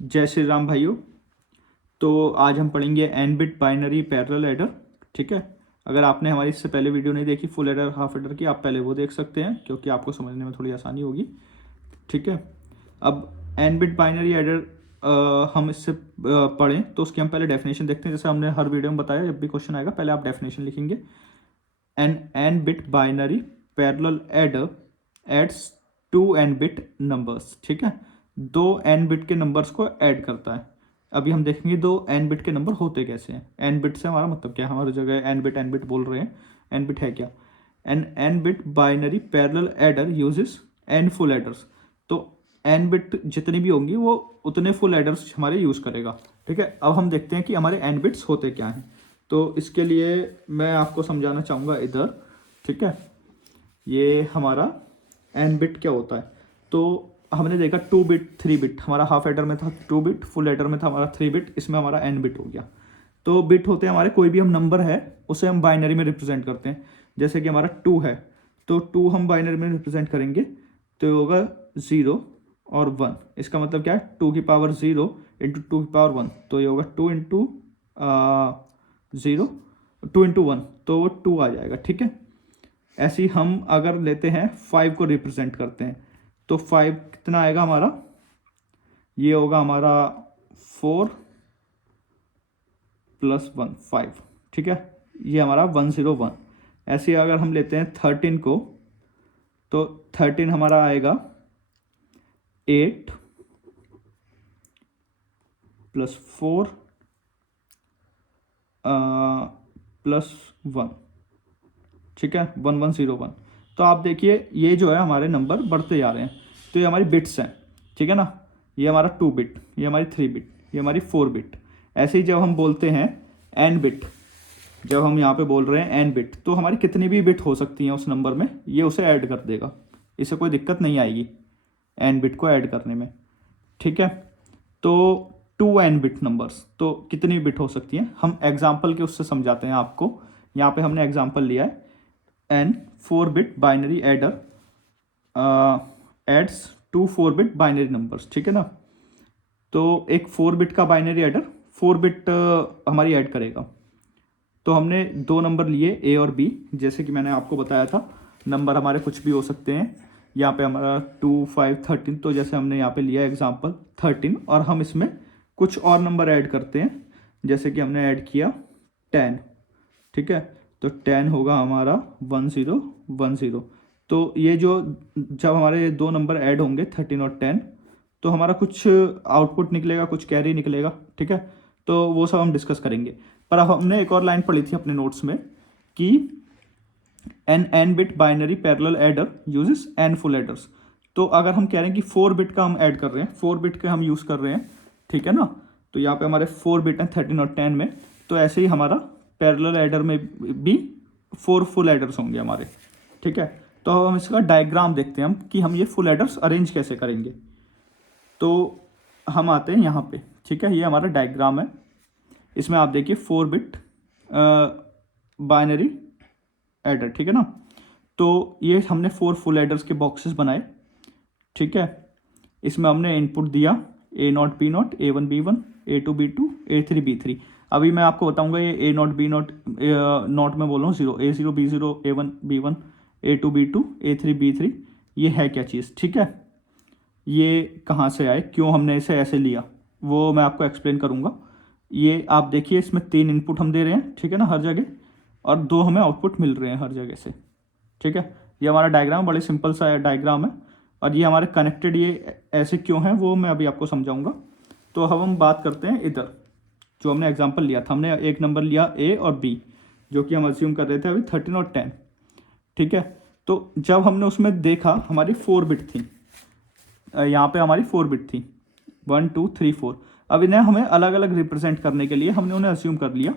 जय श्री राम भाइयों। तो आज हम पढ़ेंगे n bit binary parallel adder. ठीक है, अगर आपने हमारी इससे पहले वीडियो नहीं देखी फुल एडर हाफ एडर की, आप पहले वो देख सकते हैं क्योंकि आपको समझने में थोड़ी आसानी होगी। ठीक है, अब एन बिट बाइनरी एडर हम इससे पढ़ें तो उसकी हम पहले डेफिनेशन देखते हैं। जैसे हमने हर वीडियो में बताया, जब भी क्वेश्चन आएगा पहले आप डेफिनेशन लिखेंगे। N bit binary parallel adder adds two n bit numbers. ठीक है, दो एन बिट के नंबर्स को ऐड करता है। अभी हम देखेंगे दो एन बिट के नंबर होते कैसे हैं। एन बिट से हमारा मतलब क्या है, हमारी जगह एन बिट बोल रहे हैं, एन बिट है क्या। N bit binary parallel adder uses n full adders. तो एन बिट जितनी भी होंगी वो उतने फुल एडर्स हमारे यूज करेगा। ठीक है, अब हम देखते हैं कि हमारे एन बिट्स होते क्या हैं। तो इसके लिए मैं आपको समझाना चाहूँगा इधर। ठीक है, ये हमारा एन बिट क्या होता है। तो हमने देखा 2 बिट 3 बिट, हमारा हाफ एडर में था 2 बिट, फुल एडर में था हमारा 3 बिट, इसमें हमारा एन बिट हो गया। तो बिट होते हैं हमारे, कोई भी हम नंबर है उसे हम बाइनरी में रिप्रेजेंट करते हैं। जैसे कि हमारा 2 है तो 2 हम बाइनरी में रिप्रेजेंट करेंगे तो होगा 0 और 1। इसका मतलब क्या है, 2 की पावर 0 इंटू 2 की पावर 1, तो ये होगा 2 इंटू 0, 2 इंटू 1, तो वो 2 आ जाएगा। ठीक है, ऐसे ही हम अगर लेते हैं 5 को रिप्रेजेंट करते हैं तो 5 कितना आएगा हमारा, ये होगा हमारा 4 + 1 5। ठीक है, ये हमारा 101। ऐसे ही अगर हम लेते हैं 13 को तो 13 हमारा आएगा 8 + 4 + 1। ठीक है, 1101। तो आप देखिए ये जो है हमारे नंबर बढ़ते जा रहे हैं। तो ये हमारी बिट्स हैं। ठीक है ना, ये हमारा 2 बिट, ये हमारी 3 बिट, ये हमारी 4 बिट। ऐसे ही जब हम बोलते हैं एन बिट, जब हम यहाँ पे बोल रहे हैं एन बिट, तो हमारी कितनी भी बिट हो सकती हैं उस नंबर में, ये उसे ऐड कर देगा। इसे कोई दिक्कत नहीं आएगी एन बिट को ऐड करने में। ठीक है, तो 2 एन बिट नंबर्स तो कितनी बिट हो सकती हैं, हम एग्जाम्पल के उससे समझाते हैं आपको। यहाँ पे हमने एग्जाम्पल लिया है, an 4 bit binary adder adds 2 4 bit binary numbers. ठीक है ना, तो एक 4 बिट का बाइनरी एडर 4 बिट हमारी ऐड करेगा। तो हमने दो नंबर लिए ए और बी, जैसे कि मैंने आपको बताया था नंबर हमारे कुछ भी हो सकते हैं। यहाँ पे हमारा 2 5 13, तो जैसे हमने यहाँ पे लिया एग्जांपल 13, और हम इसमें कुछ और नंबर ऐड करते हैं। जैसे कि हमने ऐड किया 10। ठीक है, तो 10 होगा हमारा 1010। तो ये जो जब हमारे दो नंबर ऐड होंगे 13 और 10, तो हमारा कुछ आउटपुट निकलेगा, कुछ कैरी निकलेगा। ठीक है, तो वो सब हम डिस्कस करेंगे। पर अब हमने एक और लाइन पढ़ी थी अपने नोट्स में कि n bit binary parallel adder uses n full adders. तो अगर हम कह रहे हैं कि 4 बिट का हम ऐड कर रहे हैं, 4 बिट के हम यूज़ कर रहे हैं, ठीक है ना, तो यहाँ पे हमारे 4 बिट हैं 13 और 10 में। तो ऐसे ही हमारा पैरेलल एडर में भी 4 फुल एडर्स होंगे हमारे। ठीक है, तो हम इसका डायग्राम देखते हैं हम कि हम ये फुल एडर्स अरेंज कैसे करेंगे। तो हम आते हैं यहाँ पे। ठीक है, ये हमारा डायग्राम है। इसमें आप देखिए 4 बिट बाइनरी एडर। ठीक है ना, तो ये हमने 4 फुल एडर्स के बॉक्सेस बनाए। ठीक है, इसमें हमने इनपुट दिया A0 B0 A1 B1 A2 B2 A3 B3। अभी मैं आपको बताऊंगा ये A0 B0 नॉट में बोल रहा हूँ 0 A0 B0 A1 B1 A2 B2 A3 B3, ये है क्या चीज़। ठीक है, ये कहाँ से आए, क्यों हमने इसे ऐसे लिया, वो मैं आपको एक्सप्लेन करूँगा। ये आप देखिए इसमें 3 इनपुट हम दे रहे हैं, ठीक है ना, हर जगह, और 2 हमें आउटपुट मिल रहे हैं हर जगह से। ठीक है, ये हमारा डायग्राम बड़े सिंपल सा डायग्राम है, और ये हमारे कनेक्टेड ये ऐसे क्यों हैं वो मैं अभी आपको समझाऊंगा। तो अब हम बात करते हैं इधर, जो हमने एग्जांपल लिया था, हमने एक नंबर लिया ए और बी, जो कि हम अज्यूम कर रहे थे अभी 13 और 10। ठीक है, तो जब हमने उसमें देखा हमारी 4 बिट थी, यहाँ पे हमारी 4 बिट थी 1 2 3 4। अब इन्हें हमें अलग अलग रिप्रेजेंट करने के लिए हमने उन्हें अज्यूम कर लिया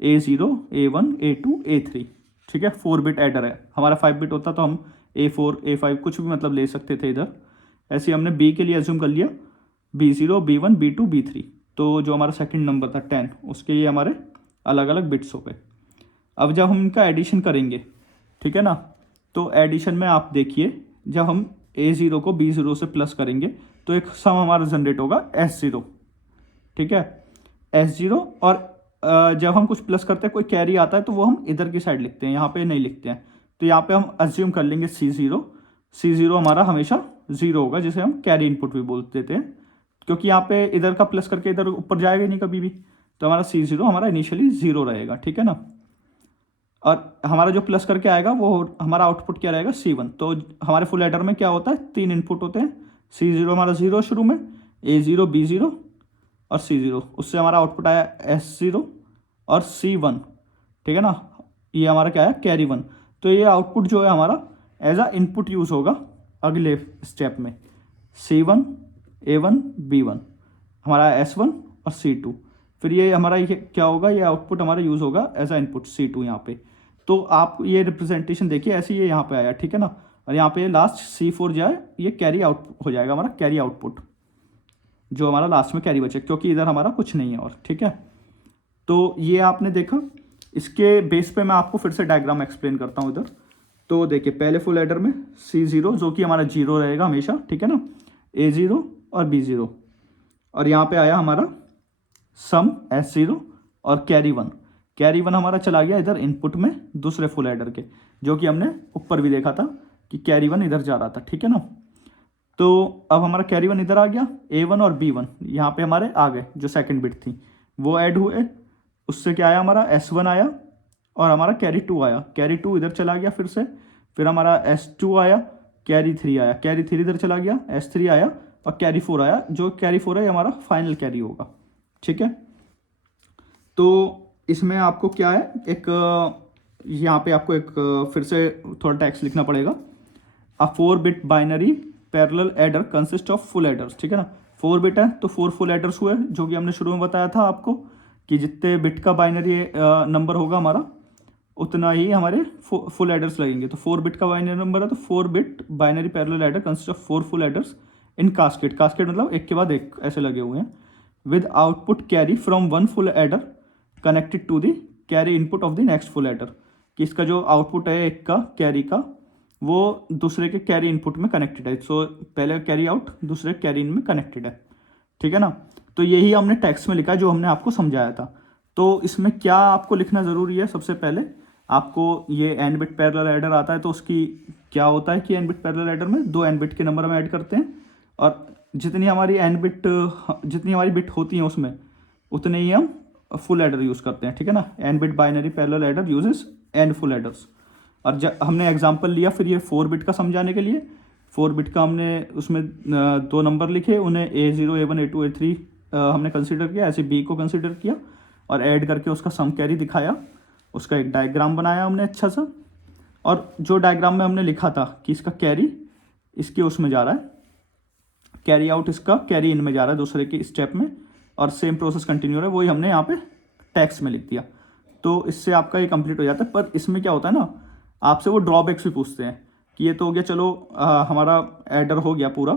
A0 A1 A2 A3। ठीक है, 4 बिट एडर है, हमारा 5 बिट होता तो हम A4 A5 कुछ भी मतलब ले सकते थे इधर। ऐसे ही हमने B के लिए अज्यूम कर लिया B0 B1 B2 B3। तो जो हमारा सेकंड नंबर था 10, उसके लिए हमारे अलग अलग बिट्स हो गए। अब जब हम इनका एडिशन करेंगे, ठीक है ना, तो एडिशन में आप देखिए जब हम A0 को B0 से प्लस करेंगे तो एक सम हमारा जनरेट होगा S0। ठीक है, S0। और जब हम कुछ प्लस करते हैं कोई कैरी आता है तो वो हम इधर की साइड लिखते हैं, यहाँ पे नहीं लिखते हैं। तो यहाँ पे हम अज्यूम कर लेंगे C0 हमारा हमेशा 0 होगा, जिसे हम कैरी इनपुट भी बोल देते हैं, क्योंकि यहाँ पे इधर का प्लस करके इधर ऊपर जाएगा ही नहीं कभी भी। तो हमारा C0 हमारा इनिशियली 0 रहेगा, ठीक है ना। और हमारा जो प्लस करके आएगा वो हमारा आउटपुट क्या रहेगा, C1। तो हमारे फुल एडर में क्या होता है, 3 इनपुट होते हैं। C0 हमारा 0 शुरू में, A0 B0 और C0, उससे हमारा आउटपुट आया S0 और C1, ठीक है ना। ये हमारा क्या है, कैरी 1। तो ये आउटपुट जो है हमारा एज अ इनपुट यूज़ होगा अगले स्टेप में, C1 A1 B1 हमारा S1 और C2। फिर ये हमारा ये क्या होगा, ये आउटपुट हमारा यूज़ होगा एज अ इनपुट C2 यहाँ पे। तो आप ये रिप्रेजेंटेशन देखिए, ऐसे ये यहाँ पे आया, ठीक है ना। और यहाँ पे लास्ट C4 जाए, ये कैरी आउट हो जाएगा हमारा, कैरी आउटपुट जो हमारा लास्ट में कैरी बचे, क्योंकि इधर हमारा कुछ नहीं है और, ठीक है। तो ये आपने देखा, इसके बेस पे मैं आपको फिर से डायग्राम एक्सप्लेन करता हूँ इधर। तो देखिए पहले फुल एडर में C0 जो कि हमारा 0 रहेगा हमेशा, ठीक है ना, A0 और B0। और यहाँ पे आया हमारा सम S0 और कैरी 1। कैरी 1 हमारा चला गया इधर इनपुट में दूसरे फुल एडर के, जो कि हमने ऊपर भी देखा था कि कैरी 1 इधर जा रहा था, ठीक है ना। तो अब हमारा कैरी 1 इधर आ गया, A1 और B1 यहाँ पे हमारे आ गए, जो सेकंड बिट थी वो ऐड हुए। उससे क्या आया, हमारा S1 आया और हमारा कैरी 2 आया। कैरी 2 इधर चला गया फिर से, फिर हमारा S2 आया, कैरी 3 आया, कैरी 3 इधर चला गया, S3 आया और कैरी 4 आया। जो कैरी 4 है हमारा फाइनल कैरी होगा, ठीक है। तो इसमें आपको क्या है, एक यहाँ पे आपको एक फिर से थोड़ा टेक्स्ट लिखना पड़ेगा। अ 4 bit binary parallel adder consist of full aiders, ठीक है ना। 4 बिट है तो 4 फुल एडर्स हुए, जो कि हमने शुरू में बताया था आपको कि जितने बिट का बाइनरी नंबर होगा हमारा, उतना ही हमारे फुल एडर्स लगेंगे। तो 4 बिट का बाइनरी नंबर है तो 4 bit binary parallel adder consist of 4 full adders in cascade. Cascade मतलब एक के बाद एक ऐसे लगे हुए हैं। With output carry from one full adder connected to the carry input of the next full adder, कि इसका जो आउटपुट है एक का कैरी का, वो दूसरे के कैरी इनपुट में कनेक्टेड है। सो पहले कैरी आउट दूसरे कैरी इन में कनेक्टेड है, ठीक है ना। तो यही हमने टेक्स्ट में लिखा जो हमने आपको समझाया था। तो इसमें क्या आपको लिखना ज़रूरी है, सबसे पहले आपको ये एन बिट पैरेलल एडर आता है तो उसकी क्या होता है कि एन बिट पैरेलल एडर में 2 एन बिट के नंबर हम ऐड करते हैं, और जितनी हमारी बिट होती हैं उसमें उतने ही हम फुल एडर यूज़ करते हैं, ठीक है ना। N bit binary parallel adder uses n full adders. और जब हमने एग्जांपल लिया फिर ये 4 बिट का समझाने के लिए, 4 बिट का हमने उसमें 2 नंबर लिखे, उन्हें A0 A1 A2 A3 हमने कंसिडर किया, ऐसे B को कंसिडर किया और ऐड करके उसका सम कैरी दिखाया, उसका एक डायग्राम बनाया हमने अच्छा सा। और जो डायग्राम में हमने लिखा था कि इसका कैरी इसके उसमें जा रहा है, कैरी आउट इसका कैरी इन में जा रहा है दूसरे के स्टेप में, और सेम प्रोसेस कंटिन्यू है, वही हमने यहाँ पे टेक्स्ट में लिख दिया। तो इससे आपका ये कंप्लीट हो जाता है। पर इसमें क्या होता है ना, आपसे वो ड्रॉबैक्स भी पूछते हैं कि ये तो हो गया चलो हमारा एडर हो गया पूरा,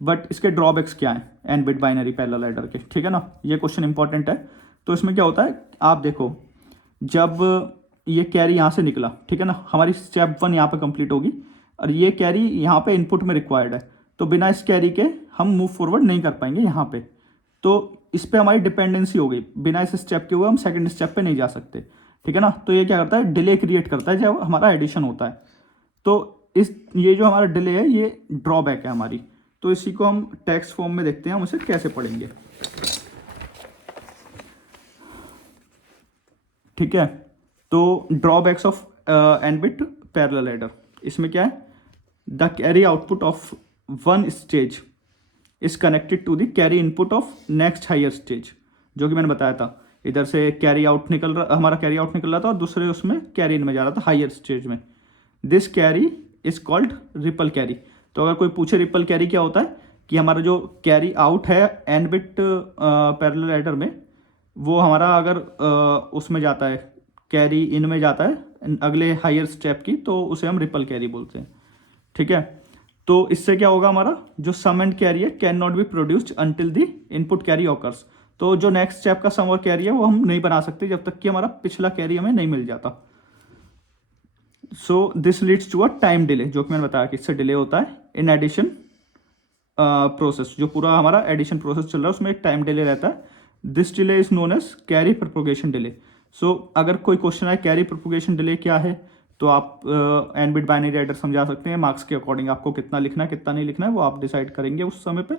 बट इसके ड्रॉबैक्स क्या हैं n bit binary parallel adder के, ठीक है ना। ये क्वेश्चन इंपॉर्टेंट है। तो इसमें क्या होता है, आप देखो जब ये कैरी यहाँ से निकला, ठीक है ना, हमारी स्टेप 1 यहाँ पे कंप्लीट होगी और ये कैरी यहाँ पे इनपुट में रिक्वायर्ड है, तो बिना इस कैरी के हम मूव फॉरवर्ड नहीं कर पाएंगे यहाँ पे। तो इस पे हमारी डिपेंडेंसी हो गई, बिना इस स्टेप के हुए हम सेकंड स्टेप पे नहीं जा सकते, ठीक है ना। तो ये क्या करता है, डिले क्रिएट करता है जब हमारा एडिशन होता है। तो ये जो हमारा डिले है ये ड्रॉबैक है हमारी। तो इसी को हम टेक्स्ट फॉर्म में देखते हैं, हम उसे कैसे पढ़ेंगे, ठीक है। तो drawbacks of n bit parallel adder, इसमें क्या है, the carry output of one stage is connected to the carry input of next higher stage, जो कि मैंने बताया था। इधर से कैरी आउट निकल रहा, हमारा कैरी आउट निकल रहा था और दूसरे उसमें कैरी इन में जा रहा था हायर स्टेज में। This carry is called ripple carry. तो अगर कोई पूछे रिपल कैरी क्या होता है, कि हमारा जो कैरी आउट है एन बिट पैरेलल एडर में, वो हमारा अगर उसमें जाता है, कैरी इन में जाता है अगले हायर स्टेप की, तो उसे हम रिपल कैरी बोलते हैं, ठीक है। तो इससे क्या होगा, हमारा जो सम एंड कैरी है can not be produced until the input carry occurs. तो जो नेक्स्ट स्टेप का सम और कैरी है वो हम नहीं बना सकते जब तक कि हमारा पिछला कैरी हमें नहीं मिल जाता। So this leads to a time delay, जो कि मैंने बताया कि इससे डिले होता है इन एडिशन प्रोसेस। जो पूरा हमारा एडिशन प्रोसेस चल रहा है उसमें एक टाइम डिले रहता है, this delay is known as carry propagation delay. So अगर कोई क्वेश्चन है कैरी प्रोपोगेशन डिले क्या है, तो आप एन बिट बाइनरी एडर समझा सकते हैं। मार्क्स के अकॉर्डिंग आपको कितना लिखना है कितना नहीं लिखना है वो आप डिसाइड करेंगे उस समय पे।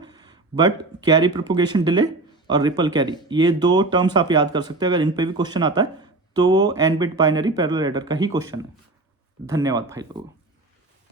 बट कैरी प्रोपोगेशन डिले और रिपल कैरी, ये दो टर्म्स आप याद कर सकते हैं। अगर इन पे भी क्वेश्चन आता है तो वो n bit binary parallel adder का ही क्वेश्चन है। धन्यवाद भाई लोगों।